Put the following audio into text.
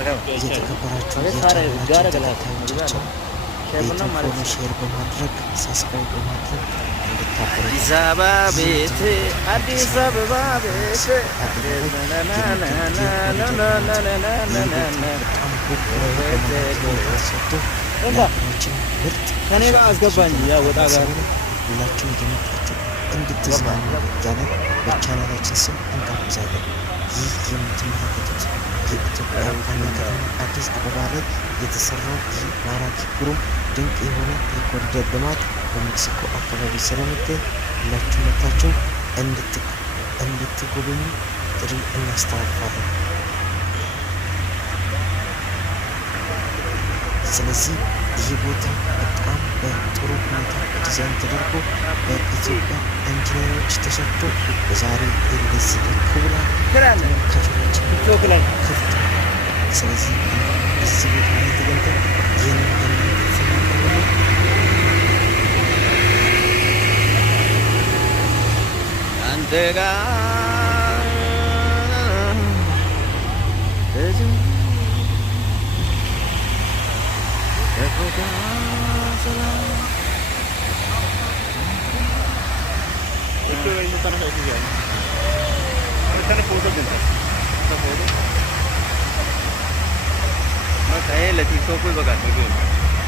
የተከበራችሁ የቻናላችን ተከታዮቻችን ፎሎ፣ ሼር በማድረግ ሰብስክራይብ በማድረግ አዲስ አበባ ቤት አዲስ አበባ ቤት ከኔ ጋር አስገባኝ ወጣ ጋር ሁላችሁ እየመጣችሁ እንድትዝናኑ እያለን በቻናላችን ስም እንጋብዛለን። ይህ የምትመለከቱት የኢትዮጵያ ዋና ከተማ አዲስ አበባ ላይ የተሰራው ይህ ማራኪ ግሩም ድንቅ የሆነ የኮሪደር ልማት በሜክሲኮ አካባቢ ስለሚገኝ ሁላችሁ መጥታችሁ እንድትጎበኙ ጥሪ እናስተላልፋለን። ስለዚህ ይህ ቦታ በጣም በጥሩ ሁኔታ ዲዛይን ተደርጎ በኢትዮጵያ ኢንጂነሮች ተሰርቶ በዛሬ እንደዚህ ክቡራን ተመልካቾቻችን ክፍት። ስለዚህ እዚህ ቦታ ላይ ተገኝተን ይህንን የምንፈናቀሉ አንተ ጋር मैं कहे लतीफ़ों को बगा